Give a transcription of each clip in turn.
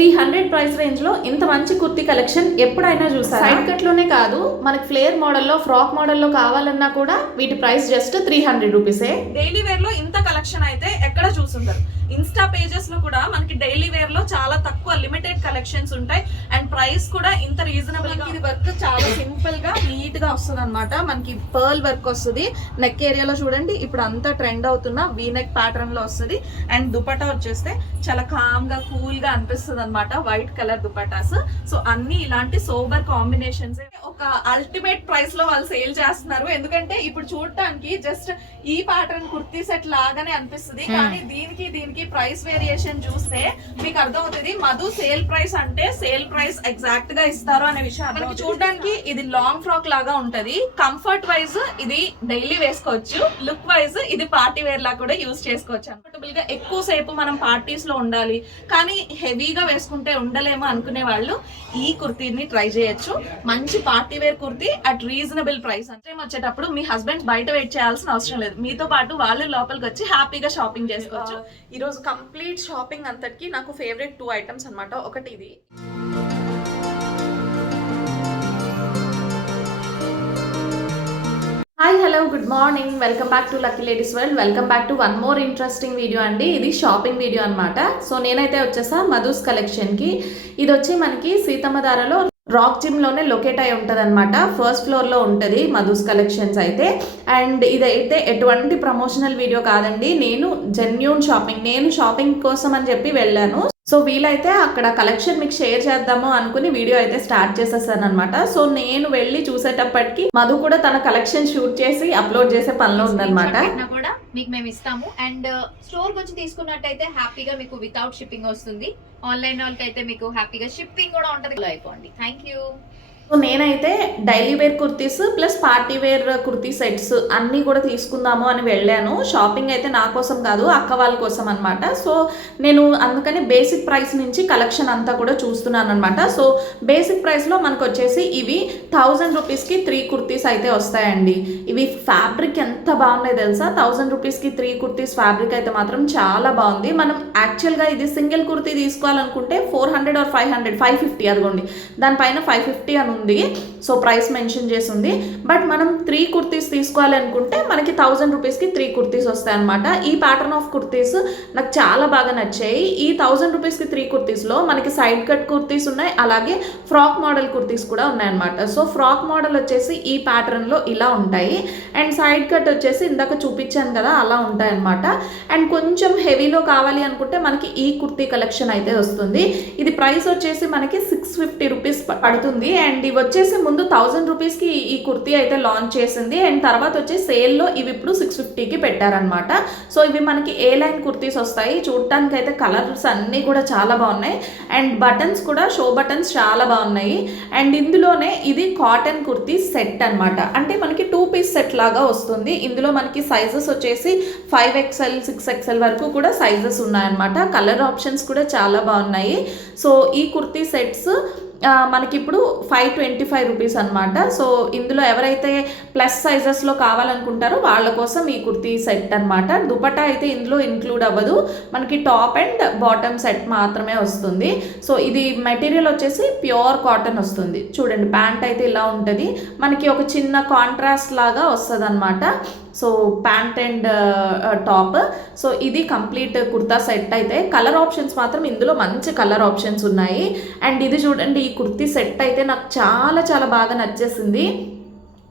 300 price రేంజ్లో ఇంత మంచి కుర్తీ కలెక్షన్ ఎప్పుడైనా చూసారా? సైడ్ కట్లోనే కాదు, మనకి ఫ్లేర్ మోడల్లో, ఫ్రాక్ మోడల్లో కావాలన్నా కూడా వీటి ప్రైస్ జస్ట్ 300 రూపీసే. డైలీ వేర్ లో ఇంత కలెక్షన్ అయితే ఎక్కడ చూసుంటారు. ఇన్స్టా పేజెస్ లో కూడా మనకి డైలీ వేర్ లో చాలా తక్కువ లిమిటెడ్ కలెక్షన్స్ ఉంటాయి అండ్ ప్రైస్ కూడా ఇంత రీజనబుల్ గా. ఇది వర్క్ చాలా సింపుల్ గా నీట్ గా వస్తుంది అనమాట. మనకి పర్ల్ వర్క్ వస్తుంది. నెక్ ఏరియాలో చూడండి, ఇప్పుడు అంతా ట్రెండ్ అవుతున్న వీ నెక్ ప్యాటర్న్ లో వస్తుంది. అండ్ దుపట్టా వచ్చేస్తే చాలా కామ్ గా కూల్ గా అనిపిస్తుంది అనమాట. White colour dupattas. సో అన్ని ఇలాంటి సోబర్ కాంబినేషన్స్ ఒక అల్టిమేట్ ప్రైస్ లో వాళ్ళు సేల్ చేస్తున్నారు. ఎందుకంటే ఇప్పుడు చూడటానికి జస్ట్ ఈ ప్యాటర్న్ కుర్తీ సెట్ లాగానే అనిపిస్తుంది, కానీ దీనికి ప్రైస్ వేరియేషన్ చూస్తే మీకు అర్థమవుతుంది. మధు సేల్ ప్రైస్ అంటే సేల్ ప్రైస్ ఎగ్జాక్ట్ గా ఇస్తారు అనే విషయం. మనకి చూడడానికి ఇది లాంగ్ ఫ్రాక్ లాగా ఉంటది. కంఫర్ట్ వైజ్ ఇది డైలీ వేసుకోవచ్చు, లుక్ వైజ్ ఇది పార్టీ వేర్ లా కూడా యూజ్ చేసుకోవచ్చు. కంఫర్టబుల్ గా ఎక్కువ సేపు మనం పార్టీస్ లో ఉండాలి, కానీ హెవీగా వేసుకుంటే ఉండలేమో అనుకునే వాళ్ళు ఈ కుర్తీని ట్రై చేయొచ్చు. మంచి party wear kurti at reasonable price. అంటే వచ్చేటప్పుడు మీ హస్బెండ్ బయట వెయిట్ చేయాల్సిన అవసరం లేదు, మీతో పాటు వాళ్ళు లోపలికి వచ్చి హ్యాపీగా షాపింగ్ చేసుకోవచ్చు. ఈరోజు కంప్లీట్ షాపింగ్ అంతటికి నాకు ఫేవరెట్ 2 ఐటమ్స్ అనమాట. ఒకటి ఇది, hi, hello, good morning, welcome back to lucky ladies world. Welcome back to one more interesting video అండి. ఇది షాపింగ్ వీడియో అనమాట. సో నేనైతే వచ్చేసా మధుస్ కలెక్షన్కి. ఇది వచ్చి మనకి సీతమ్మధారలో రాక్ జిమ్లోనే లొకేట్ అయి ఉంటుంది అనమాట. ఫస్ట్ ఫ్లోర్లో ఉంటుంది మధుస్ కలెక్షన్స్ అయితే. అండ్ ఇదైతే ఎటువంటి ప్రమోషనల్ వీడియో కాదండి, నేను జెన్యూన్ షాపింగ్, నేను షాపింగ్ కోసం అని చెప్పి వెళ్ళాను. సో వీలైతే అక్కడ కలెక్షన్ మీకు షేర్ చేద్దాము అనుకుని వీడియో అయితే స్టార్ట్ చేసేసాను అనమాట. సో నేను వెళ్ళి చూసేటప్పటికి మధు కూడా తన కలెక్షన్ షూట్ చేసి అప్లోడ్ చేసే పనిలో ఉందన్నమాట. కూడా మీకు మేము ఇస్తాము. అండ్ స్టోర్ వచ్చి తీసుకున్నట్టయితే హ్యాపీగా మీకు వితౌట్ షిప్పింగ్ వస్తుంది. ఆన్లైన్ వాళ్ళకి అయితే మీకు హ్యాపీగా షిప్పింగ్ కూడా ఉంటుంది. అయిపోండి. Thank you. సో నేనైతే daily wear kurtis plus party wear kurti sets అన్నీ కూడా తీసుకుందాము అని వెళ్ళాను. షాపింగ్ అయితే నా కోసం కాదు, అక్క వాళ్ళ కోసం అనమాట. సో నేను అందుకని బేసిక్ ప్రైస్ నుంచి కలెక్షన్ అంతా కూడా చూస్తున్నాను అనమాట. సో బేసిక్ ప్రైస్లో మనకు వచ్చేసి ఇవి 1000 రూపీస్కి 3 కుర్తీస్ అయితే వస్తాయండి. ఇవి ఫ్యాబ్రిక్ ఎంత బాగున్నాయి తెలుసా? 1000 రూపీస్కి 3 కుర్తీస్ ఫ్యాబ్రిక్ అయితే మాత్రం చాలా బాగుంది. మనం యాక్చువల్గా ఇది సింగిల్ కుర్తీ తీసుకోవాలనుకుంటే 400 or 500, 550 అదిగోండి, దానిపైన 550 అని ఉంది. సో ప్రైస్ మెన్షన్ చేసి ఉంది. బట్ మనం 3 కుర్తీస్ తీసుకోవాలి అనుకుంటే మనకి 1000 రూపీస్కి 3 కుర్తీస్ వస్తాయి అనమాట. ఈ ప్యాటర్న్ ఆఫ్ కుర్తీస్ నాకు చాలా బాగా నచ్చాయి. ఈ 1000 రూపీస్కి 3 కుర్తీస్లో మనకి సైడ్ కట్ కుర్తీస్ ఉన్నాయి, అలాగే ఫ్రాక్ మోడల్ కుర్తీస్ కూడా ఉన్నాయన్నమాట. సో ఫ్రాక్ మోడల్ వచ్చేసి ఈ ప్యాటర్న్లో ఇలా ఉంటాయి, అండ్ సైడ్ కట్ వచ్చేసి ఇందాక చూపించాను కదా అలా ఉంటాయి అనమాట. అండ్ కొంచెం హెవీలో కావాలి అనుకుంటే మనకి ఈ కుర్తీ కలెక్షన్ అయితే వస్తుంది. ఇది ప్రైస్ వచ్చేసి మనకి 650 రూపీస్ పడుతుంది. అండ్ ఇవి వచ్చేసి ముందు 1000 రూపీస్కి ఈ కుర్తీ అయితే లాంచ్ చేసింది, అండ్ తర్వాత వచ్చి సేల్లో ఇవి ఇప్పుడు 650కి పెట్టారనమాట. సో ఇవి మనకి ఏ లైన్ కుర్తీస్ వస్తాయి. చూడటానికి అయితే కలర్స్ అన్నీ కూడా చాలా బాగున్నాయి, అండ్ బటన్స్ కూడా షో బటన్స్ చాలా బాగున్నాయి. అండ్ ఇందులోనే ఇది కాటన్ కుర్తీ సెట్ అనమాట. అంటే మనకి 2 పీస్ సెట్ లాగా వస్తుంది. ఇందులో మనకి సైజెస్ వచ్చేసి 5XL, 6XL వరకు కూడా సైజెస్ ఉన్నాయన్నమాట. కలర్ ఆప్షన్స్ కూడా చాలా బాగున్నాయి. సో ఈ కుర్తీ సెట్స్ మనకి ఇప్పుడు 525 రూపీస్ అనమాట. సో ఇందులో ఎవరైతే ప్లస్ సైజెస్లో కావాలనుకుంటారో వాళ్ళ కోసం ఈ కుర్తీ సెట్ అనమాట. దుపట్టా అయితే ఇందులో ఇంక్లూడ్ అవ్వదు, మనకి టాప్ అండ్ బాటమ్ సెట్ మాత్రమే వస్తుంది. సో ఇది మెటీరియల్ వచ్చేసి ప్యూర్ కాటన్ వస్తుంది. చూడండి, ప్యాంట్ అయితే ఇలా ఉంటుంది, మనకి ఒక చిన్న కాంట్రాస్ట్ లాగా వస్తుంది అనమాట. So pant and top. So ఇది కంప్లీట్ కుర్తా సెట్ అయితే. కలర్ ఆప్షన్స్ మాత్రం ఇందులో మంచి కలర్ ఆప్షన్స్ ఉన్నాయి. అండ్ ఇది చూడండి, ఈ కుర్తీ సెట్ అయితే నాకు చాలా చాలా బాగా నచ్చేసింది.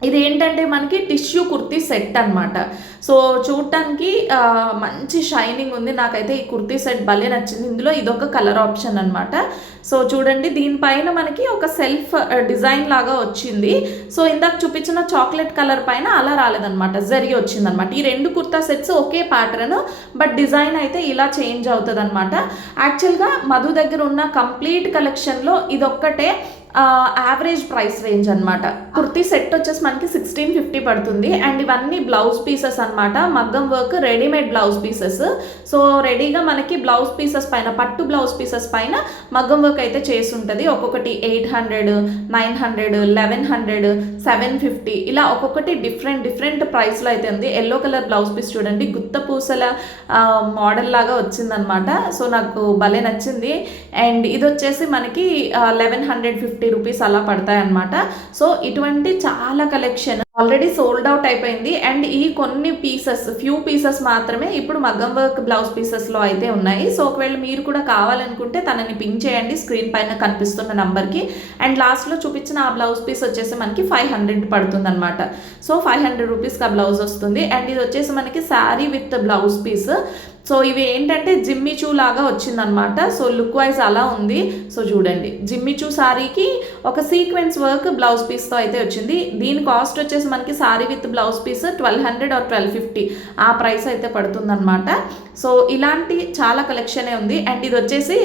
ఇది ఏంటంటే మనకి టిష్యూ కుర్తీ సెట్ అనమాట. సో చూడటానికి మంచి షైనింగ్ ఉంది. నాకైతే ఈ కుర్తీ సెట్ భలే నచ్చింది. ఇందులో ఇదొక కలర్ ఆప్షన్ అనమాట. సో చూడండి, దీనిపైన మనకి ఒక సెల్ఫ్ డిజైన్ లాగా వచ్చింది. సో ఇందాక చూపించిన చాక్లెట్ కలర్ పైన అలా రాలేదనమాట, జరీ వచ్చిందనమాట. ఈ 2 kurta sets okay pattern, but design అయితే ఇలా చేంజ్ అవుతుంది అనమాట. యాక్చువల్గా మధు దగ్గర ఉన్న కంప్లీట్ కలెక్షన్లో ఇదొక్కటే యావరేజ్ ప్రైస్ రేంజ్ అనమాట. కుర్తీ సెట్ వచ్చేసి మనకి 1650 పడుతుంది. అండ్ ఇవన్నీ బ్లౌజ్ పీసెస్ అనమాట, మగ్గం work readymade blouse pieces. So రెడీగా మనకి బ్లౌజ్ పీసెస్ పైన, పట్టు బ్లౌజ్ పీసెస్ పైన మగ్గం వర్క్ అయితే చేసి ఉంటుంది. ఒక్కొక్కటి 800, 900, 1100, 750 ఇలా ఒక్కొక్కటి డిఫరెంట్ ప్రైస్లో అయితే ఉంది. ఎల్లో కలర్ బ్లౌజ్ పీస్ చూడండి, గుత్త పూసల మోడల్ లాగా వచ్చిందనమాట. సో నాకు భలే నచ్చింది. అండ్ ఇది వచ్చేసి మనకి 1150 రూపీస్ అలా పడతాయి అన్నమాట. సో ఇటువంటి చాలా కలెక్షన్ ఆల్రెడీ సోల్డ్ అవుట్ అయిపోయింది. అండ్ ఈ కొన్ని పీసెస్, ఫ్యూ పీసెస్ మాత్రమే ఇప్పుడు మగ్గం వర్క్ బ్లౌజ్ పీసెస్లో అయితే ఉన్నాయి. సో ఒకవేళ మీరు కూడా కావాలనుకుంటే తనని పింక్ చేయండి స్క్రీన్ పైన కనిపిస్తున్న నంబర్కి. అండ్ లాస్ట్లో చూపించిన ఆ బ్లౌజ్ పీస్ వచ్చేసి మనకి 500 పడుతుంది అనమాట. సో 500 రూపీస్కి ఆ బ్లౌజ్ వస్తుంది. అండ్ ఇది వచ్చేసి మనకి sari with blouse piece. So ఇవి ఏంటంటే జిమ్మిచూ లాగా వచ్చిందనమాట. సో లుక్ వైజ్ అలా ఉంది. సో చూడండి, జిమ్మిచూ శారీకి ఒక సీక్వెన్స్ వర్క్ బ్లౌజ్ పీస్తో అయితే వచ్చింది. దీని కాస్ట్ వచ్చేసి మనకి sari with blouse piece 1200 or 1250 ఆ ప్రైస్ అయితే పడుతుందన్నమాట. సో ఇలాంటి చాలా కలెక్షనే ఉంది. అండ్ ఇది వచ్చేసి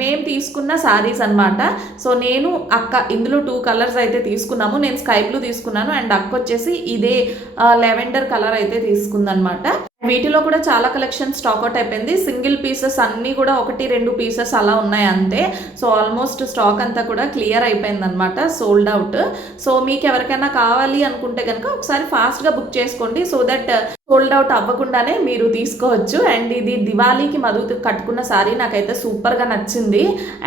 మేము తీసుకున్న శారీస్ అనమాట. సో నేను అక్క ఇందులో 2 కలర్స్ అయితే తీసుకున్నాము. నేను స్కై బ్లూ తీసుకున్నాను అండ్ అక్క వచ్చేసి ఇదే లెవెండర్ కలర్ అయితే తీసుకుందనమాట. వీటిలో కూడా చాలా కలెక్షన్ స్టాక్ అవుట్ అయిపోయింది. సింగిల్ పీసెస్ అన్నీ కూడా 1-2 పీసెస్ అలా ఉన్నాయి అంతే. సో ఆల్మోస్ట్ స్టాక్ అంతా కూడా క్లియర్ అయిపోయింది అనమాట, సోల్డ్ అవుట్. సో మీకు ఎవరికైనా కావాలి అనుకుంటే కనుక ఒకసారి ఫాస్ట్గా బుక్ చేసుకోండి, సో దట్ సోల్డ్ అవుట్ అవ్వకుండానే మీరు తీసుకోవచ్చు. అండ్ ఇది దివాళీకి మధు కట్టుకున్న శారీ నాకైతే సూపర్గా నచ్చింది.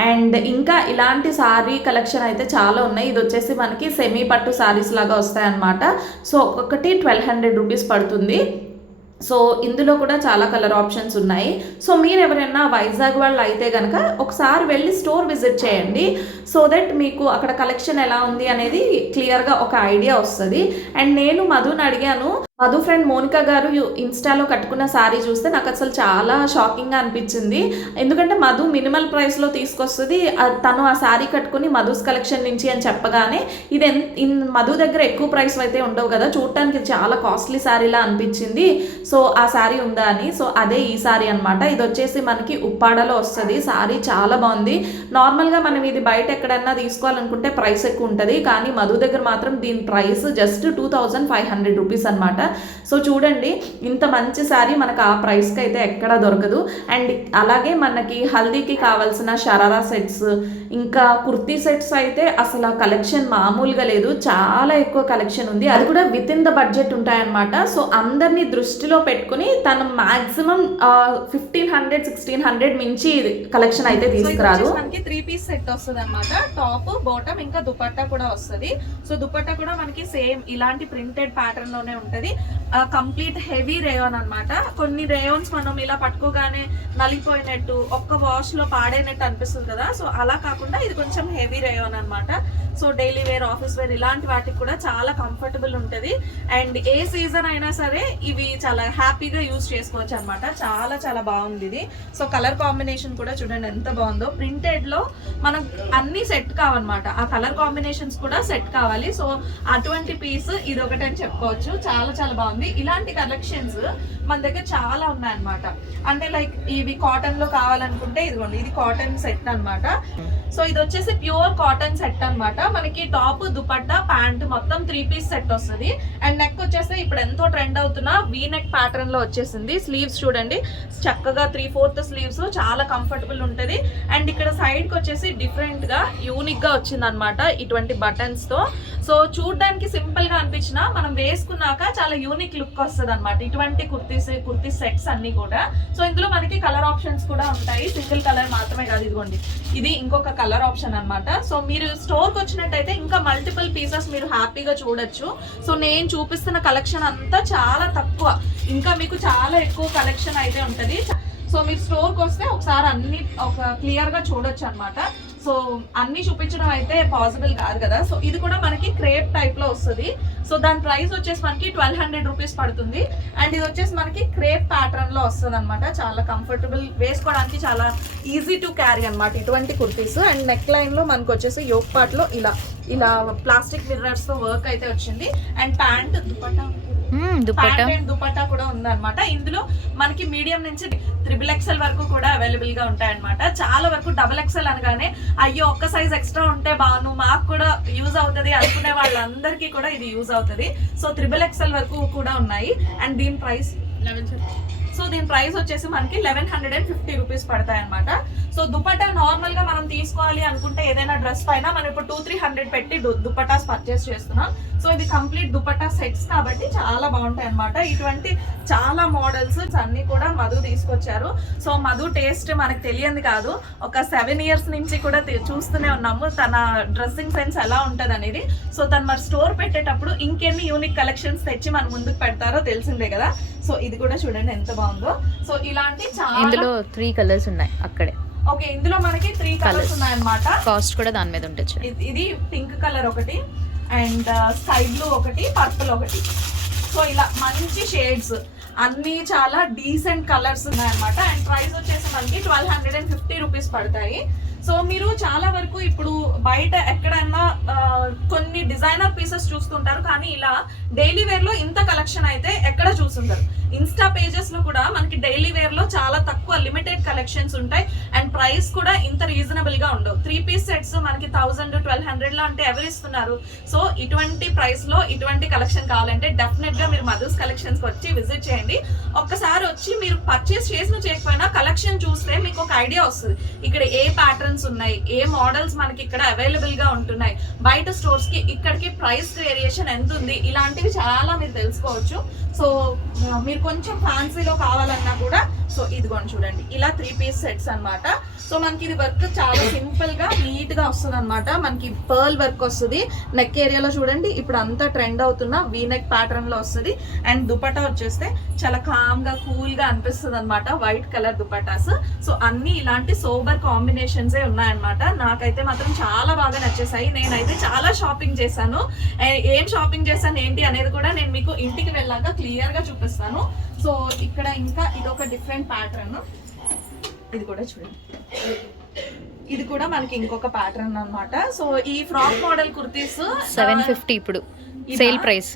అండ్ ఇంకా ఇలాంటి శారీ కలెక్షన్ అయితే చాలా ఉన్నాయి. ఇది వచ్చేసి మనకి సెమీ పట్టు శారీస్ లాగా వస్తాయి అన్నమాట. సో ఒక్కొక్కటి 1200 రూపీస్ పడుతుంది. సో ఇందులో కూడా చాలా కలర్ ఆప్షన్స్ ఉన్నాయి. సో మీరు ఎవరైనా వైజాగ్ వాళ్ళు అయితే కనుక ఒకసారి వెళ్ళి స్టోర్ విజిట్ చేయండి, సో దట్ మీకు అక్కడ కలెక్షన్ ఎలా ఉంది అనేది క్లియర్గా ఒక ఐడియా వస్తుంది. అండ్ నేను మధుని అడిగాను, మధు ఫ్రెండ్ మోనికా గారు ఇన్స్టాలో కట్టుకున్న శారీ చూస్తే నాకు అసలు చాలా షాకింగ్గా అనిపించింది. ఎందుకంటే మధు మినిమల్ ప్రైస్లో తీసుకొస్తుంది. తను ఆ శారీ కట్టుకుని మధుస్ కలెక్షన్ నుంచి అని చెప్పగానే ఇది మధు దగ్గర ఎక్కువ ప్రైస్ అయితే ఉండవు కదా, చూడటానికి చాలా కాస్ట్లీ శారీలా అనిపించింది. సో ఆ శారీ ఉందా అని. సో అదే ఈ శారీ అనమాట. ఇది వచ్చేసి మనకి ఉప్పాడలో వస్తుంది. శారీ చాలా బాగుంది. నార్మల్గా మనం ఇది బయట ఎక్కడన్నా తీసుకోవాలనుకుంటే ప్రైస్ ఎక్కువ ఉంటుంది, కానీ మధు దగ్గర మాత్రం దీని ప్రైస్ జస్ట్ 2500 రూపీస్ అనమాట. సో చూడండి, ఇంత మంచి శారీ మనకు ఆ ప్రైస్కి అయితే ఎక్కడ దొరకదు. అండ్ అలాగే మనకి హల్దీకి కావాల్సిన షరారా సెట్స్, ఇంకా కుర్తీ సెట్స్ అయితే అసలు ఆ కలెక్షన్ మామూలుగా లేదు, చాలా ఎక్కువ కలెక్షన్ ఉంది. అది కూడా విత్ ఇన్ ద బడ్జెట్ ఉంటాయన్నమాట. సో అందరినీ దృష్టిలో పెట్టుకుని తను మాక్సిమం 1500-1600 మించి కలెక్షన్ అయితే తీసుకురాదు. మనకి 3 పీస్ సెట్ వస్తుంది అనమాట. టాప్, బాటమ్, ఇంకా దుపట్టా కూడా వస్తుంది. సో దుపట్టా కూడా మనకి సేమ్ ఇలాంటి ప్రింటెడ్ ప్యాటర్న్ లోనే ఉంటది. కంప్లీట్ హెవీ రేయాన్ అన్నమాట. కొన్ని రేయాన్స్ మనం ఇలా పట్టుకోగానే నలిపోయినట్టు, ఒక్క వాష్ లో పాడైనట్టు అనిపిస్తుంది కదా, సో అలా కాకుండా ఇది కొంచెం హెవీ రేయాన్ అన్నమాట. So daily wear, office wear ఇలాంటి వాటికి కూడా చాలా కంఫర్టబుల్ ఉంటుంది. అండ్ ఏ సీజన్ అయినా సరే ఇవి చాలా హ్యాపీగా యూజ్ చేసుకోవచ్చు అనమాట. చాలా చాలా బాగుంది ఇది. సో కలర్ కాంబినేషన్ కూడా చూడండి ఎంత బాగుందో. ప్రింటెడ్ లో మనకు అన్ని సెట్ కావన్నమాట, ఆ కలర్ కాంబినేషన్స్ కూడా సెట్ కావాలి. సో అటువంటి పీస్ ఇది ఒకటి అని చెప్పుకోవచ్చు. చాలా చాలా బాగుంది. ఇలాంటి కలెక్షన్స్ మన దగ్గర చాలా ఉన్నాయన్నమాట. అంటే లైక్ ఇవి కాటన్ లో కావాలనుకుంటే ఇదిగోండి, ఇది కాటన్ సెట్ అన్నమాట. సో ఇది వచ్చేసి ప్యూర్ కాటన్ సెట్ అన్నమాట. మనకి టాప్, దుపట్టా, ప్యాంట్ మొత్తం 3 పీస్ సెట్ వస్తుంది. అండ్ నెక్ వచ్చేసి ఇప్పుడు ఎంతో ట్రెండ్ అవుతున్న వీ నెక్ ప్యాటర్న్ లో వచ్చేసింది. స్లీవ్స్ చూడండి చక్కగా 3/4 స్లీవ్స్, చాలా కంఫర్టబుల్ ఉంటుంది. అండ్ ఇక్కడ సైడ్ కి వచ్చేసి డిఫరెంట్ గా యూనిక్ గా వచ్చింది అనమాట ఇటువంటి బటన్స్ తో. సో చూడడానికి సింపుల్ గా అనిపించిన మనం వేసుకున్నాక చాలా యూనిక్ లుక్ వస్తుంది అనమాట ఇటువంటి కుర్తీ సెట్స్ అన్ని కూడా. సో ఇందులో మనకి కలర్ ఆప్షన్స్ కూడా ఉంటాయి, సింగిల్ కలర్ మాత్రమే కాదు. ఇదిగోండి, ఇది ఇంకొక కలర్ ఆప్షన్ అన్నమాట. సో మీరు స్టోర్కి వచ్చినట్టయితే ఇంకా మల్టిపుల్ పీసెస్ మీరు హ్యాపీగా చూడొచ్చు. సో నేను చూపిస్తున్న కలెక్షన్ అంతా చాలా తక్కువ, ఇంకా మీకు చాలా ఎక్కువ కలెక్షన్ అయితే ఉంటుంది. సో మీరు స్టోర్కి వస్తే ఒకసారి అన్ని క్లియర్గా చూడొచ్చు అనమాట. సో అన్ని చూపించడం అయితే పాసిబుల్ కాదు కదా. సో ఇది కూడా మనకి క్రేప్ టైప్ లో వస్తుంది. సో దాని ప్రైస్ వచ్చేసి మనకి 1200 రూపీస్ పడుతుంది. అండ్ ఇది వచ్చేసి మనకి క్రేప్ ప్యాటర్న్ లో వస్తుంది అనమాట. చాలా కంఫర్టబుల్, వేసుకోవడానికి చాలా ఈజీ టు క్యారీ అనమాట ఇటువంటి కుర్తీస్. అండ్ నెక్ లైన్ లో మనకు వచ్చేసి యోక్ పార్ట్ లో ఇలా ప్లాస్టిక్ మిర్రర్స్ తో వర్క్ అయితే వచ్చింది. అండ్ ప్యాంట్, దుపట్టా దుపట్టా దుపట్టా కూడా ఉందన్నమాట. ఇందులో మనకి మీడియం నుంచి 3XL వరకు కూడా అవైలబుల్ గా ఉంటాయన్నమాట. చాలా వరకు XXL అనగానే అయ్యో ఒక్క సైజ్ ఎక్స్ట్రా ఉంటే బాను మాకు కూడా యూజ్ అవుతుంది అనుకునే వాళ్ళందరికీ కూడా ఇది యూజ్ అవుతుంది. సో 3XL వరకు కూడా ఉన్నాయి. అండ్ దీని ప్రైస్ 11. సో దీని ప్రైస్ వచ్చేసి మనకి 1150 రూపీస్ పడతాయి అనమాట. సో దుపట్టా నార్మల్ గా మనం తీసుకోవాలి అనుకుంటే ఏదైనా డ్రెస్ పైన మనం ఇప్పుడు 200-300 పెట్టి దుపట్టాస్ పర్చేస్ చేస్తున్నాం. సో ఇది కంప్లీట్ దుపట్టా సెట్స్ కాబట్టి చాలా బాగుంటాయి అనమాట. ఇటువంటి చాలా మోడల్స్ అన్ని కూడా మధు తీసుకొచ్చారు. సో మధు టేస్ట్ మనకు తెలియంది కాదు, ఒక 7 years నుంచి కూడా చూస్తూనే ఉన్నాము తన డ్రెస్సింగ్ సెన్స్ ఎలా ఉంటది అనేది. సో తను మరి స్టోర్ పెట్టేటప్పుడు ఇంకెన్ని యూనిక్ కలెక్షన్స్ తెచ్చి మన ముందుకు పెడతారో తెలిసిందే కదా. సో ఇది కూడా చూడండి ఎంత బాగుందో. సో ఇలాంటి ఇందులో 3 కలర్స్ ఉన్నాయి అక్కడే. ఓకే, ఇందులో మనకి 3 కలర్స్ ఉన్నాయి అన్నమాట. కాస్ట్ కూడా దాని మీద ఉంటుంది. ఇది పింక్ కలర్ ఒకటి, అండ్ స్కై బ్లూ ఒకటి, పర్పుల్ ఒకటి. సో ఇలా మంచి షేడ్స్ అన్ని చాలా డీసెంట్ కలర్స్ ఉన్నాయన్నమాట. అండ్ ప్రైస్ వచ్చేసి మనకి 1250 రూపీస్ పడతాయి. సో మీరు చాలా వరకు ఇప్పుడు బయట ఎక్కడైనా కొన్ని డిజైనర్ పీసెస్ చూస్తుంటారు, కానీ ఇలా డైలీ వేర్ లో ఇంత కలెక్షన్ అయితే ఎక్కడ చూస్తుంటారు. ఇన్స్టా పేజెస్ లో కూడా మనకి డైలీ వేర్ లో చాలా తక్కువ లిమిటెడ్ కలెక్షన్స్ ఉంటాయి. అండ్ ప్రైస్ కూడా ఇంత రీజనబుల్ గా ఉండవు. 3 piece సెట్స్ మనకి 1000-1200 లో అంటే ఎవరు ఇస్తున్నారు. సో ఇటువంటి ప్రైస్ లో ఇటువంటి కలెక్షన్ కావాలంటే డెఫినెట్ గా మీరు మధుస్ కలెక్షన్స్ కి వచ్చి విజిట్ చేయండి. ఒక్కసారి వచ్చి మీరు పర్చేస్ చేసిన చేయకపోయినా కలెక్షన్ చూస్తే మీకు ఒక ఐడియా వస్తుంది. ఇక్కడ ఏ ప్యాటర్న్స్ ఉన్నాయి, ఏ మోడల్స్ మనకి ఇక్కడ అవైలబుల్ గా ఉంటున్నాయి, బయట స్టోర్స్ కి ఇక్కడికి ప్రైస్ వేరియేషన్ ఎంత ఉంది, ఇలాంటివి చాలా మీరు తెలుసుకోవచ్చు. సో మీరు కొంచెం ఫ్యాన్సీలో కావాలన్నా కూడా సో ఇదిగోండి చూడండి, ఇలా 3 piece సెట్స్ అన్నమాట. సో మనకి ఇది వర్క్ చాలా సింపుల్ గా నీట్ గా వస్తుంది అనమాట. మనకి పర్ల్ వర్క్ వస్తుంది. నెక్ ఏరియాలో చూడండి ఇప్పుడు అంతా ట్రెండ్ అవుతున్న వీ నెక్ ప్యాటర్న్ లో వస్తుంది. అండ్ దుపట్టా వచ్చేస్తే చాలా కామ్ గా కూల్ గా అనిపిస్తుంది అనమాట. White colour dupattas. సో అన్ని ఇలాంటి సోబర్ కాంబినేషన్స్ ఉన్నాయన్నమాట. నాకైతే మాత్రం చాలా బాగా నచ్చేసాయి. నేనైతే చాలా షాపింగ్ చేశాను. ఏం షాపింగ్ చేశాను ఏంటి అనేది కూడా నేను మీకు ఇంటికి వెళ్ళాక క్లియర్ గా చూపిస్తాను. సో ఇక్కడ ఇంకా ఇదొక డిఫరెంట్ ప్యాటర్న్, ఇది కూడా చూడండి. ఇది కూడా మనకి ఇంకొక ప్యాటర్న్ అన్నమాట. సో ఈ ఫ్రాక్ మోడల్ కుర్తీస్ 750 ఇప్పుడు సేల్ ప్రైస్.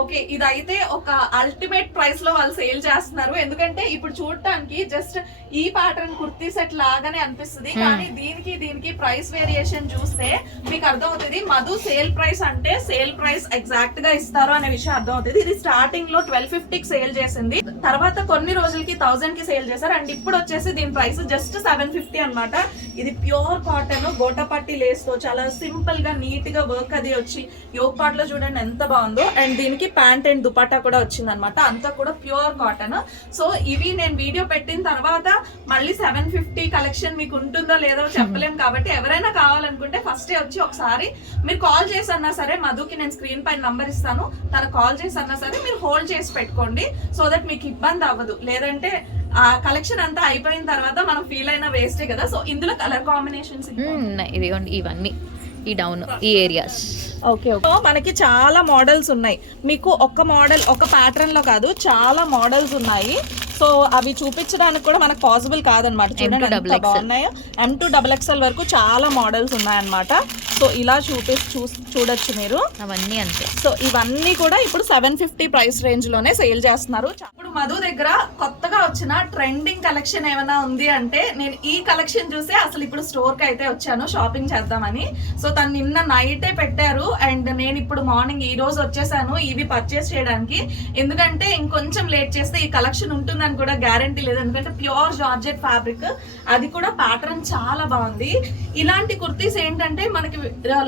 ఓకే, ఇదైతే ఒక అల్టిమేట్ ప్రైస్ లో వాళ్ళు సేల్ చేస్తున్నారు. ఎందుకంటే ఇప్పుడు చూడటానికి జస్ట్ ఈ ప్యాటర్న్ కుర్తీ సెట్ లాగానే అనిపిస్తుంది, కానీ దీనికి ప్రైస్ వేరియేషన్ చూస్తే మీకు అర్థం అవుతుంది. మధు సేల్ ప్రైస్ అంటే సేల్ ప్రైస్ ఎగ్జాక్ట్ గా ఇస్తారు అనే విషయం అర్థం అవుతుంది. ఇది స్టార్టింగ్ లో 1250కి సేల్ చేసింది, తర్వాత కొన్ని రోజులకి 1000 కి సేల్ చేశారు. అండ్ ఇప్పుడు వచ్చేసి దీని ప్రైస్ జస్ట్ 750 అనమాట. ఇది ప్యూర్ కాటన్ గోటపట్టి లేస్ తో చాలా సింపుల్ గా నీట్ గా వర్క్ అది వచ్చి యోగ్ పార్ట్ లో చూడండి ఎంత బాగుందో. అండ్ దీనికి ప్యాంట్ అండ్ దుపట్టా కూడా వచ్చింది అనమాట. అంతా కూడా ప్యూర్ కాటన్. సో ఇవి నేను వీడియో పెట్టిన తర్వాత మళ్ళీ 750 కలెక్షన్ మీకు ఉంటుందో లేదో చెప్పలేం, కాబట్టి ఎవరైనా కావాలనుకుంటే ఫస్ట్ వచ్చి ఒకసారి మీరు కాల్ చేసి అన్నా సరే, మధుకి నేను స్క్రీన్ పైన నంబర్ ఇస్తాను, తను కాల్ చేసి అన్నా సరే మీరు హోల్డ్ చేసి పెట్టుకోండి. సో దట్ మీకు ఇబ్బంది అవ్వదు. లేదంటే ఆ కలెక్షన్ అంతా అయిపోయిన తర్వాత మనం ఫీల్ అయినా వేస్టే కదా. సో ఇందులో కలర్ కాంబినేషన్స్ ఇదిగోండి ఇవన్నీ ఈ డౌన్ ఈ ఏరియాస్. ఓకే, మనకి చాలా మోడల్స్ ఉన్నాయి. మీకు ఒక మోడల్ ఒక ప్యాటర్న్ లో కాదు, చాలా మోడల్స్ ఉన్నాయి. సో అవి చూపించడానికి కూడా మనకు పాసిబుల్ కాదనమాట. చూడండి బాగున్నాయో. M2XXL వరకు చాలా మోడల్స్ ఉన్నాయన్నమాట. సో ఇలా చూడొచ్చు మీరు. అవన్నీ అంతే. సో ఇవన్నీ కూడా ఇప్పుడు 750 ప్రైస్ రేంజ్ లోనే సేల్ చేస్తున్నారు. ఇప్పుడు మధు దగ్గర కొత్తగా వచ్చిన ట్రెండింగ్ కలెక్షన్ ఏమైనా ఉంది అంటే నేను ఈ కలెక్షన్ చూసే అసలు ఇప్పుడు స్టోర్ కి అయితే వచ్చాను షాపింగ్ చేద్దామని. సో తను నిన్న నైటే పెట్టారు అండ్ నేను ఇప్పుడు మార్నింగ్ ఈ రోజు వచ్చేసాను ఇవి పర్చేస్ చేయడానికి. ఎందుకంటే ఇంకొంచెం లేట్ చేస్తే ఈ కలెక్షన్ ఉంటుందని కూడా గ్యారంటీ లేదు. ఎందుకంటే ప్యూర్ జార్జెట్ ఫ్యాబ్రిక్, అది కూడా ప్యాటర్న్ చాలా బాగుంది. ఇలాంటి కుర్తీస్ ఏంటంటే మనకి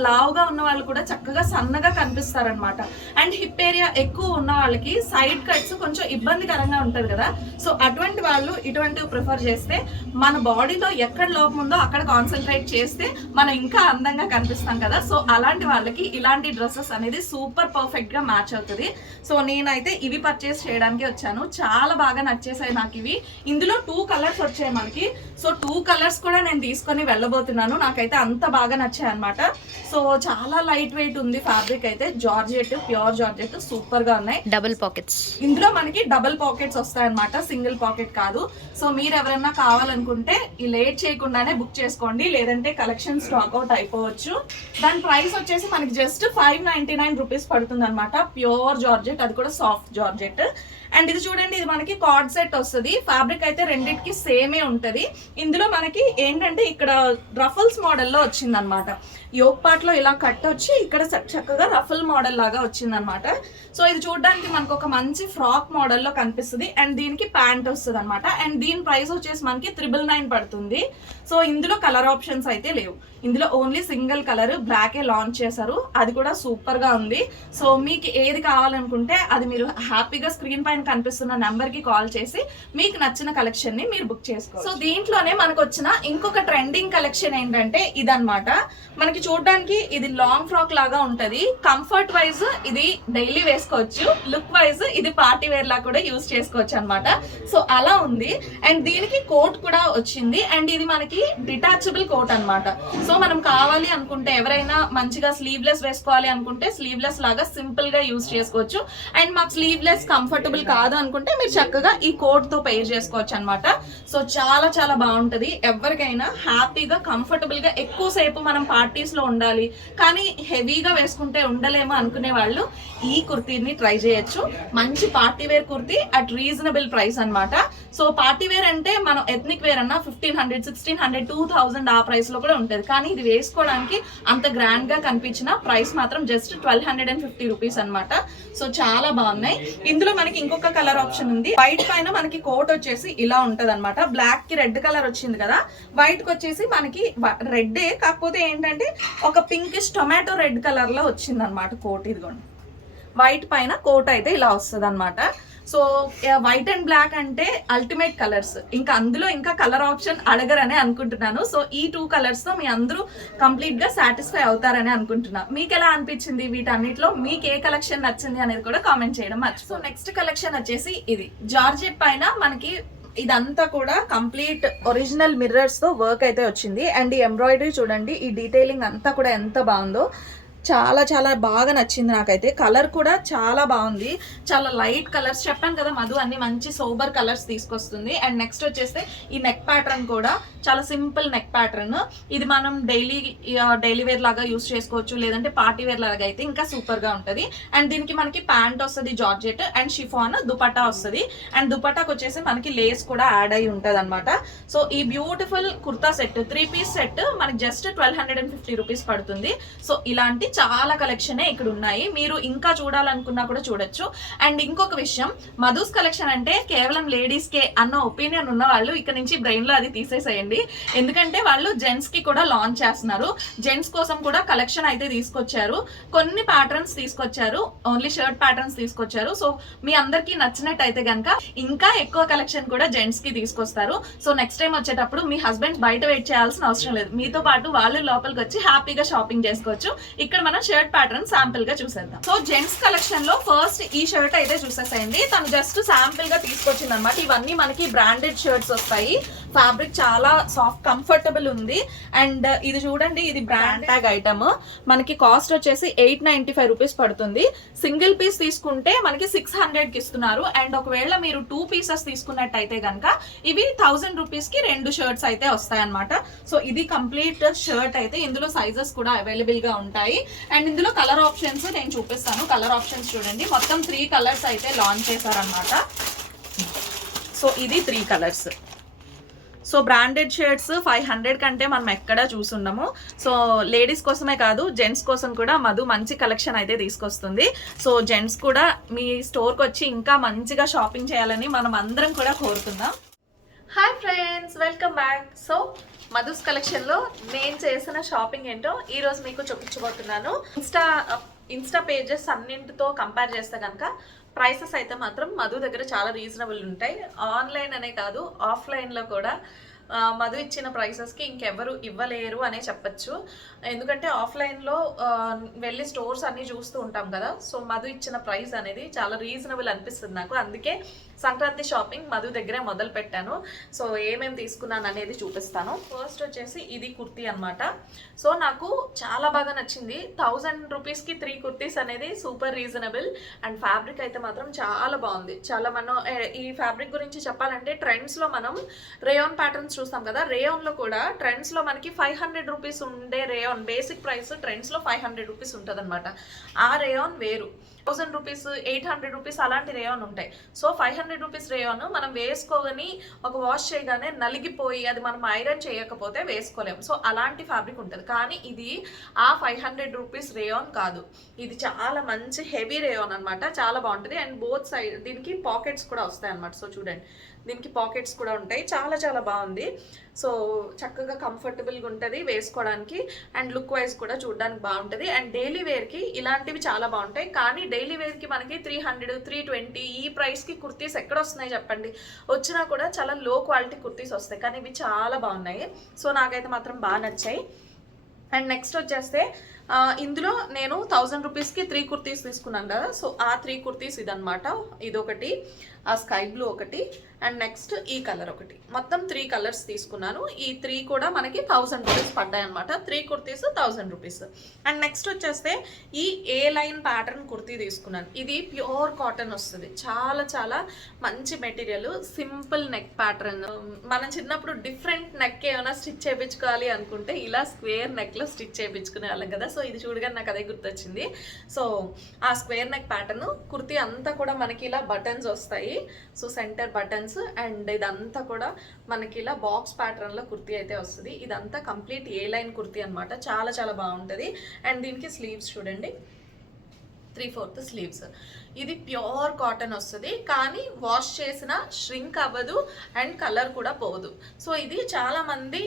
లావుగా ఉన్న వాళ్ళు కూడా చక్కగా సన్నగా కనిపిస్తారనమాట. అండ్ హిప్ ఏరియా ఎక్కువ ఉన్న వాళ్ళకి సైడ్ కట్స్ కొంచెం ఇబ్బందికరంగా ఉంటది కదా. సో అటువంటి వాళ్ళు ఇటువంటివి ప్రిఫర్ చేస్తే మన బాడీలో ఎక్కడ లోపం ఉందో అక్కడ కాన్సన్ట్రేట్ చేస్తే మనం ఇంకా అందంగా కనిపిస్తాం కదా. సో అలాంటి వాళ్ళకి ఇలాంటి డ్రెస్సెస్ అనేది సూపర్ పర్ఫెక్ట్ గా మ్యాచ్ అవుతుంది. సో నేనైతే ఇవి పర్చేస్ చేయడానికి వచ్చాను. చాలా బాగా నచ్చేసాయి నాకు ఇవి. ఇందులో 2 కలర్స్ వచ్చాయి మనకి. సో 2 కలర్స్ కూడా నేను తీసుకొని వెళ్ళబోతున్నాను. నాకైతే అంత బాగా నచ్చాయి అనమాట. సో చాలా లైట్ వెయిట్ ఉంది ఫ్యాబ్రిక్ అయితే, జార్జెట్, ప్యూర్ జార్జెట్, సూపర్ గా ఉన్నాయి. డబుల్ పాకెట్స్, ఇందులో మనకి డబుల్ పాకెట్స్ వస్తాయన్నమాట, సింగిల్ పాకెట్ కాదు. సో మీరు ఎవరైనా కావాలనుకుంటే ఈ లేట్ చేయకుండానే బుక్ చేసుకోండి, లేదంటే కలెక్షన్ స్టాక్ అవుట్ అయిపోవచ్చు. దాని ప్రైస్ వచ్చేసి మనకి జస్ట్ 599 రూపీస్ పడుతుంది అనమాట. ప్యూర్ జార్జెట్, అది కూడా సాఫ్ట్ జార్జెట్. అండ్ ఇది చూడండి, ఇది మనకి కార్డ్ సెట్ వస్తుంది. ఫ్యాబ్రిక్ అయితే రెండింటికి సేమే ఉంటది. ఇందులో మనకి ఏంటంటే ఇక్కడ రఫల్స్ మోడల్లో వచ్చింది అనమాట. యోక్ పార్ట్ లో ఇలా కట్ వచ్చి ఇక్కడ చక్కగా రఫల్ మోడల్ లాగా వచ్చింది అనమాట. సో ఇది చూడడానికి మనకు ఒక మంచి ఫ్రాక్ మోడల్లో కనిపిస్తుంది. అండ్ దీనికి ప్యాంట్ వస్తుంది అనమాట. అండ్ దీని ప్రైస్ వచ్చేసి మనకి 999 పడుతుంది. సో ఇందులో కలర్ ఆప్షన్స్ అయితే లేవు, ఇందులో ఓన్లీ సింగిల్ కలర్ బ్లాకే లాంచ్ చేశారు, అది కూడా సూపర్ గా ఉంది. సో మీకు ఏది కావాలనుకుంటే అది మీరు హ్యాపీగా స్క్రీన్ పైన కనిపిస్తున్న నెంబర్ కి కాల్ చేసి మీకు నచ్చిన కలెక్షన్ ని మీరు బుక్ చేసుకోవచ్చు. సో దీంట్లోనే మనకు వచ్చిన ఇంకొక ట్రెండింగ్ కలెక్షన్ ఏంటంటే ఇదన్నమాట. మనకి చూడడానికి ఇది లాంగ్ ఫ్రాక్ లాగా ఉంటది. కంఫర్ట్ వైజ్ ఇది డైలీ వేసుకోవచ్చు, లుక్ వైజ్ ఇది పార్టీ వేర్ లా కూడా యూజ్ చేసుకోవచ్చు అనమాట. సో అలా ఉంది. అండ్ దీనికి కోట్ కూడా వచ్చింది. అండ్ ఇది మనకి డిటాచబుల్ కోట్ అన్నమాట. సో మనం కావాలి అనుకుంటే ఎవరైనా మంచిగా స్లీవ్లెస్ వేసుకోవాలి అనుకుంటే స్లీవ్లెస్ లాగా సింపుల్ గా యూజ్ చేసుకోవచ్చు. అండ్ మాకు స్లీవ్లెస్ కంఫర్టబుల్ కాదు అనుకుంటే మీరు చక్కగా ఈ కోట్ తో పెయిర్ చేసుకోవచ్చు అనమాట. సో చాలా చాలా బాగుంటది. ఎవరికైనా హ్యాపీగా కంఫర్టబుల్ గా ఎక్కువసేపు మనం పార్టీస్ లో ఉండాలి కానీ హెవీగా వేసుకుంటే ఉండలేము అనుకునే వాళ్ళు ఈ కుర్తీని ట్రై చేయొచ్చు. మంచి party wear kurti at reasonable price అన్నమాట. సో పార్టీ వేర్ అంటే మనం ఎథ్నిక్ వేర్ అన్న 1500, 1600, 2000 ఆ ప్రైస్ లో కూడా ఉంటది. కానీ ఇది వేసుకోవడానికి అంత గ్రాండ్ గా కనిపించిన ప్రైస్ మాత్రం జస్ట్ 1250 రూపీస్ అనమాట. సో చాలా బాగున్నాయి. ఇందులో మనకి ఇంకొక కలర్ ఆప్షన్ ఉంది. వైట్ పైన మనకి కోట్ వచ్చేసి ఇలా ఉంటది అనమాట. బ్లాక్ కి రెడ్ కలర్ వచ్చింది కదా, వైట్ కి వచ్చేసి మనకి రెడ్డే, కాకపోతే ఏంటంటే ఒక పింకిష్ టొమాటో రెడ్ కలర్ లో వచ్చింది అనమాట కోట్. ఇదిగోండి, వైట్ పైన కోట్ అయితే ఇలా వస్తుంది అనమాట. సో వైట్ అండ్ బ్లాక్ అంటే అల్టిమేట్ కలర్స్, ఇంకా అందులో ఇంకా కలర్ ఆప్షన్ అడగరని అనుకుంటున్నాను. సో ఈ 2 కలర్స్ తో మీ అందరూ కంప్లీట్ గా సాటిస్ఫై అవుతారని అనుకుంటున్నా. మీకు ఎలా అనిపించింది? వీటన్నిటిలో మీకు ఏ కలెక్షన్ నచ్చింది అనేది కూడా కామెంట్ చేయడం మర్చిపో. సో నెక్స్ట్ కలెక్షన్ వచ్చేసి ఇది జార్జెట్ పైన మనకి ఇదంతా కూడా కంప్లీట్ ఒరిజినల్ మిర్రర్స్ తో వర్క్ అయితే వచ్చింది. అండ్ ఈ ఎంబ్రాయిడరీ చూడండి, ఈ డీటెయిలింగ్ అంతా కూడా ఎంత బాగుందో, చాలా చాలా బాగా నచ్చింది నాకైతే. కలర్ కూడా చాలా బాగుంది, చాలా లైట్ కలర్స్. చెప్పాను కదా మధు అన్ని మంచి సోబర్ కలర్స్ తీసుకొస్తుంది. అండ్ నెక్స్ట్ వచ్చేస్తే ఈ నెక్ ప్యాటర్న్ కూడా చాలా సింపుల్ నెక్ ప్యాటర్న్. ఇది మనం డైలీ వేర్ లాగా యూస్ చేసుకోవచ్చు, లేదంటే పార్టీ వేర్ లాగా అయితే ఇంకా సూపర్ గా ఉంటది. అండ్ దీనికి మనకి ప్యాంట్ వస్తుంది జార్జెట్, అండ్ షిఫాన్ దుపట్టా వస్తుంది. అండ్ దుపట్టాకి వచ్చేసి మనకి లేస్ కూడా యాడ్ అయి ఉంటది అనమాట. సో ఈ beautiful kurta set 3 piece set మనకి జస్ట్ 1250 రూపీస్ పడుతుంది. సో ఇలాంటి చాలా కలెక్షన్ ఇక్కడ ఉన్నాయి, మీరు ఇంకా చూడాలనుకున్నా కూడా చూడొచ్చు. అండ్ ఇంకొక విషయం, మధుస్ కలెక్షన్ అంటే కేవలం లేడీస్ కే అన్న ఒపీనియన్ ఉన్న వాళ్ళు ఇక్కడ నుంచి బ్రెయిన్ లో అది తీసేసేయండి. ఎందుకంటే వాళ్ళు జెంట్స్ కి కూడా లాంచ్ చేస్తున్నారు. జెంట్స్ కోసం కూడా కలెక్షన్ అయితే తీసుకొచ్చారు, కొన్ని ప్యాటర్న్స్ తీసుకొచ్చారు, ఓన్లీ షర్ట్ ప్యాటర్న్స్ తీసుకొచ్చారు. సో మీ అందరికి నచ్చినట్టు అయితే కనుక ఇంకా ఎక్కువ కలెక్షన్ కూడా జెంట్స్ కి తీసుకొస్తారు. సో నెక్స్ట్ టైం వచ్చేటప్పుడు మీ హస్బెండ్స్ బయట వెయిట్ చేయాల్సిన అవసరం లేదు, మీతో పాటు వాళ్ళు లోపలికి వచ్చి హ్యాపీగా షాపింగ్ చేసుకోవచ్చు. ఇక్కడ మనం షర్ట్ ప్యాటర్న్ శాంపిల్ గా చూసేద్దాం. సో జెంట్స్ కలెక్షన్ లో ఫస్ట్ ఈ షర్ట్ అయితే చూసేసేయండి. తను జస్ట్ శాంపిల్ గా తీసుకొచ్చింది అనమాట. ఇవన్నీ మనకి బ్రాండెడ్ షర్ట్స్ వస్తాయి. ఫ్యాబ్రిక్ చాలా సాఫ్ట్ కంఫర్టబుల్ ఉంది. అండ్ ఇది చూడండి, ఇది బ్రాండ్ ట్యాగ్ ఐటమ్. మనకి కాస్ట్ వచ్చేసి 895 రూపీస్ పడుతుంది. సింగిల్ పీస్ తీసుకుంటే మనకి 600 కి ఇస్తున్నారు. అండ్ ఒకవేళ మీరు 2 పీసెస్ తీసుకున్నట్టయితే కనుక ఇవి 1000 రూపీస్ కి 2 షర్ట్స్ అయితే వస్తాయి అనమాట. సో ఇది కంప్లీట్ షర్ట్ అయితే, ఇందులో సైజెస్ కూడా అవైలబుల్ గా ఉంటాయి. అండ్ ఇందులో కలర్ ఆప్షన్స్ నేను చూపిస్తాను. కలర్ ఆప్షన్స్ చూడండి, మొత్తం 3 కలర్స్ అయితే లాంచ్ చేశారనమాట. సో ఇది 3 కలర్స్. సో బ్రాండెడ్ షర్ట్స్ 500 కంటే మనం ఎక్కడా చూసుండము. సో లేడీస్ కోసమే కాదు, జెంట్స్ కోసం కూడా మధు మంచి కలెక్షన్ అయితే తీసుకొస్తుంది. సో జెంట్స్ కూడా మీ స్టోర్కి వచ్చి ఇంకా మంచిగా షాపింగ్ చేయాలని మనం అందరం కూడా కోరుతున్నాం. Hi friends, welcome back. So Madhu's కలెక్షన్లో నేను చేసిన షాపింగ్ ఏంటో ఈరోజు మీకు చూపించబోతున్నాను. ఇన్స్టా పేజెస్ అన్నింటితో కంపేర్ చేస్తే కనుక ప్రైసెస్ అయితే మాత్రం మధు దగ్గర చాలా రీజనబుల్ ఉంటాయి. ఆన్లైన్ అనే కాదు, ఆఫ్లైన్లో కూడా మధు ఇచ్చిన ప్రైసెస్కి ఇంకెవరు ఇవ్వలేరు అనే చెప్పచ్చు. ఎందుకంటే ఆఫ్లైన్లో వెళ్ళి స్టోర్స్ అన్నీ చూస్తూ ఉంటాం కదా, సో మధు ఇచ్చిన ప్రైస్ అనేది చాలా రీజనబుల్ అనిపిస్తుంది నాకు. అందుకే సంక్రాంతి షాపింగ్ మధు దగ్గరే మొదలు పెట్టాను. సో ఏమేమి తీసుకున్నాను అనేది చూపిస్తాను. ఫస్ట్ వచ్చేసి ఇది కుర్తీ అనమాట. సో నాకు చాలా బాగా నచ్చింది. 1000 రూపీస్కి 3 కుర్తీస్ అనేది సూపర్ రీజనబుల్. అండ్ ఫ్యాబ్రిక్ అయితే మాత్రం చాలా బాగుంది. చాలా మనం ఈ ఫ్యాబ్రిక్ గురించి చెప్పాలంటే ట్రెండ్స్లో మనం రేయాన్ ప్యాటర్న్స్ చూస్తాం కదా, రేయాన్లో కూడా ట్రెండ్స్లో మనకి 500 రూపీస్ ఉండే రేయాన్ బేసిక్ ప్రైస్ ట్రెండ్స్లో 500 రూపీస్ ఉంటుంది అనమాట. ఆ రేయాన్ వేరు. 1000 రూపీస్ 800 రూపీస్ అలాంటి రేయాన్ ఉంటాయి. సో 500 రూపీస్ రేయాన్ మనం వేసుకోగాని ఒక వాష్ చేయగానే నలిగిపోయి అది మనం ఐరన్ చేయకపోతే వేసుకోలేము. సో అలాంటి ఫ్యాబ్రిక్ ఉంటుంది. కానీ ఇది ఆ 500 రూపీస్ రేయాన్ కాదు. ఇది చాలా మంచి హెవీ రేయాన్ అనమాట. చాలా బాగుంటుంది. అండ్ బోత్ సైడ్ దీనికి పాకెట్స్ కూడా వస్తాయి అనమాట. సో చూడండి, దీనికి పాకెట్స్ కూడా ఉంటాయి. చాలా చాలా బాగుంది. సో చక్కగా కంఫర్టబుల్గా ఉంటుంది వేసుకోవడానికి. అండ్ లుక్ వైజ్ కూడా చూడడానికి బాగుంటుంది. అండ్ డైలీ వేర్కి ఇలాంటివి చాలా బాగుంటాయి. కానీ డైలీ వేర్కి మనకి 300, 320 ఈ ప్రైస్కి కుర్తీస్ ఎక్కడ వస్తున్నాయి చెప్పండి? వచ్చినా కూడా చాలా లో క్వాలిటీ కుర్తీస్ వస్తాయి. కానీ ఇవి చాలా బాగున్నాయి. సో నాకైతే మాత్రం బాగా నచ్చాయి. అండ్ నెక్స్ట్ వచ్చేస్తే ఇందులో నేను 1000 రూపీస్కి 3 కుర్తీస్ తీసుకున్నాను కదా, సో ఆ 3 కుర్తీస్ ఇదనమాట. ఇదొకటి, ఆ స్కై బ్లూ ఒకటి, అండ్ నెక్స్ట్ ఈ కలర్ ఒకటి. మొత్తం 3 కలర్స్ తీసుకున్నాను. ఈ 3 కూడా మనకి 1000 రూపీస్ పడ్డాయి అనమాట. 3 కుర్తీస్ 1000 రూపీస్. అండ్ నెక్స్ట్ వచ్చేస్తే ఈ ఏ లైన్ ప్యాటర్న్ కుర్తీ తీసుకున్నాను. ఇది ప్యూర్ కాటన్ వస్తుంది. చాలా చాలా మంచి మెటీరియల్. Simple neck pattern. మనం చిన్నప్పుడు డిఫరెంట్ నెక్ ఏమైనా స్టిచ్ చేయించుకోవాలి అనుకుంటే ఇలా స్క్వేర్ నెక్లో స్టిచ్ చేయించుకునే వాళ్ళం కదా. సో ఇది చూడగానే నాకు అదే గుర్తొచ్చింది. సో ఆ స్క్వేర్ నెక్ ప్యాటర్న్ కుర్తీ అంతా కూడా మనకి ఇలా బటన్స్ వస్తాయి. So centre buttons. అండ్ ఇదంతా కూడా మనకి ఇలా బాక్స్ ప్యాటర్న్లో కుర్తీ అయితే వస్తుంది. ఇదంతా కంప్లీట్ ఏ లైన్ కుర్తీ అనమాట. చాలా చాలా బాగుంటుంది. అండ్ దీనికి స్లీవ్స్ చూడండి, 3/4 స్లీవ్స్. ఇది ప్యూర్ కాటన్ వస్తుంది. కానీ వాష్ చేసిన ష్రింక్ అవ్వదు అండ్ కలర్ కూడా పోదు. సో ఇది చాలామంది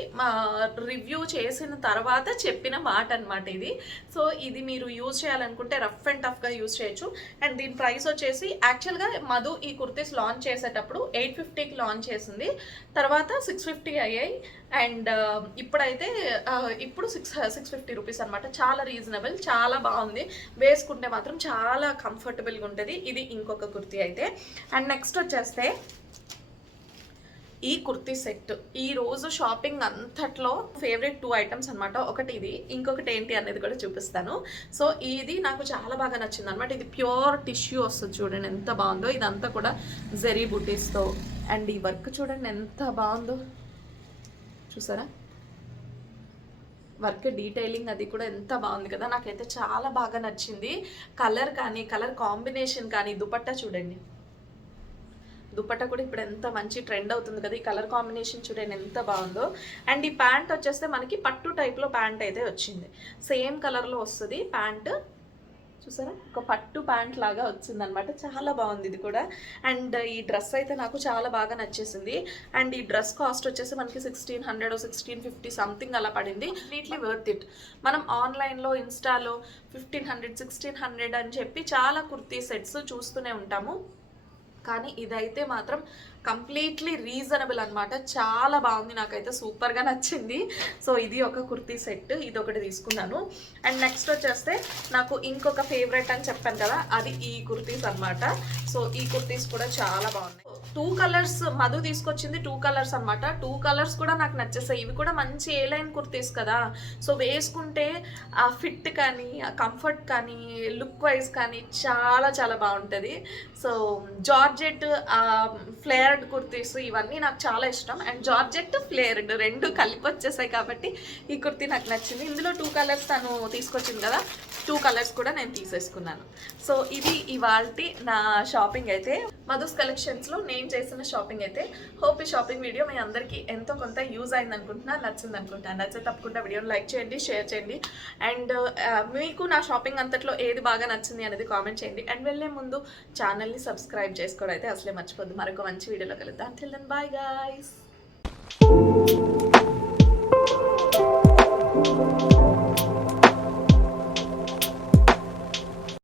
రివ్యూ చేసిన తర్వాత చెప్పిన మాట అనమాట ఇది. సో ఇది మీరు యూజ్ చేయాలనుకుంటే రఫ్ అండ్ టఫ్గా యూజ్ చేయొచ్చు. అండ్ దీని ప్రైస్ వచ్చేసి యాక్చువల్గా మధు ఈ కుర్తీస్ లాంచ్ చేసేటప్పుడు 850కి లాంచ్ చేసింది. తర్వాత 650 అయ్యాయి. అండ్ ఇప్పుడైతే ఇప్పుడు 650 రూపీస్ అనమాట. చాలా రీజనబుల్, చాలా బాగుంది. వేసుకుంటే మాత్రం చాలా కంఫర్టబుల్గా ఉంటుంది. ఇది ఇంకొక కుర్తీ అయితే. అండ్ నెక్స్ట్ వచ్చేస్తే ఈ కుర్తీ సెట్. ఈ రోజు షాపింగ్ అంతట్లో ఫేవరెట్ 2 ఐటమ్స్ అనమాట. ఒకటి ఇది, ఇంకొకటి ఏంటి అనేది కూడా చూపిస్తాను. సో ఇది నాకు చాలా బాగా నచ్చింది అనమాట. ఇది ప్యూర్ టిష్యూ వస్తుంది. చూడండి ఎంత బాగుందో. ఇదంతా కూడా జరీ బుటీస్తో. అండ్ ఈ వర్క్ చూడండి ఎంత బాగుందో. చూసారా వర్క్ డీటెయిలింగ్ అది కూడా ఎంత బాగుంది కదా. నాకైతే చాలా బాగా నచ్చింది. కలర్ కానీ, కలర్ కాంబినేషన్ కానీ, దుపట్టా చూడండి. దుపట్టా కూడా ఇప్పుడు ఎంత మంచి ట్రెండ్ అవుతుంది కదా. ఈ కలర్ కాంబినేషన్ చూడండి ఎంత బాగుందో. అండ్ ఈ ప్యాంట్ వచ్చేస్తే మనకి పట్టు టైప్లో ప్యాంట్ అయితే వచ్చింది. సేమ్ కలర్లో వస్తుంది ప్యాంట్. చూసారా ఒక పట్టు ప్యాంట్ లాగా వచ్చిందనమాట. చాలా బాగుంది ఇది కూడా. అండ్ ఈ డ్రెస్ అయితే నాకు చాలా బాగా నచ్చేసింది. అండ్ ఈ డ్రెస్ కాస్ట్ వచ్చేసి మనకి 1600 1650 సంథింగ్ అలా పడింది. Completely worth it. మనం ఆన్లైన్లో ఇన్స్టాలో 1500 1600 అని చెప్పి చాలా కుర్తీ సెట్స్ చూస్తూనే ఉంటాము. కానీ ఇదైతే మాత్రం కంప్లీట్లీ రీజనబుల్ అనమాట. చాలా బాగుంది. నాకైతే సూపర్గా నచ్చింది. సో ఇది ఒక కుర్తీ సెట్. ఇది ఒకటి తీసుకున్నాను. అండ్ నెక్స్ట్ వచ్చేస్తే నాకు ఇంకొక ఫేవరెట్ అని చెప్పాను కదా, అది ఈ కుర్తీస్ అనమాట. సో ఈ కుర్తీస్ కూడా చాలా బాగున్నాయి. 2 కలర్స్ మధు తీసుకొచ్చింది. 2 కలర్స్ అనమాట. 2 కలర్స్ కూడా నాకు నచ్చేసాయి. ఇవి కూడా మంచి ఏ లైన్ కుర్తీస్ కదా. సో వేసుకుంటే ఆ ఫిట్ కానీ, ఆ కంఫర్ట్ కానీ, లుక్ వైజ్ కానీ చాలా చాలా బాగుంటుంది. సో జార్జెట్, ఫ్లేర్డ్ కుర్తీస్ ఇవన్నీ నాకు చాలా ఇష్టం. అండ్ జార్జెట్, ఫ్లేర్డ్ 2 కలిపి వచ్చేసాయి కాబట్టి ఈ కుర్తీ నాకు నచ్చింది. ఇందులో 2 కలర్స్ తను తీసుకొచ్చింది కదా, 2 కలర్స్ కూడా నేను తీసేసుకున్నాను. సో ఇది ఇవాల్టి నా షాపింగ్ అయితే మధుస్ కలెక్షన్స్లో నేను చేసిన షాపింగ్ అయితే. హోప్ ఈ షాపింగ్ వీడియో మీ అందరికీ ఎంతో కొంత యూజ్ అయింది అనుకుంటున్నా, నచ్చింది అనుకుంటున్నాను. నచ్చితే తప్పకుండా వీడియోని లైక్ చేయండి, షేర్ చేయండి. అండ్ మీకు నా షాపింగ్ అంతట్లో ఏది బాగా నచ్చింది అనేది కామెంట్ చేయండి. అండ్ వెళ్ళే ముందు ఛానల్ని సబ్స్క్రైబ్ చేసుకోవడం అయితే అసలే మర్చిపోద్దు. మరొక మంచి వీడియోలో కలుద్దాం. Until then, bye guys.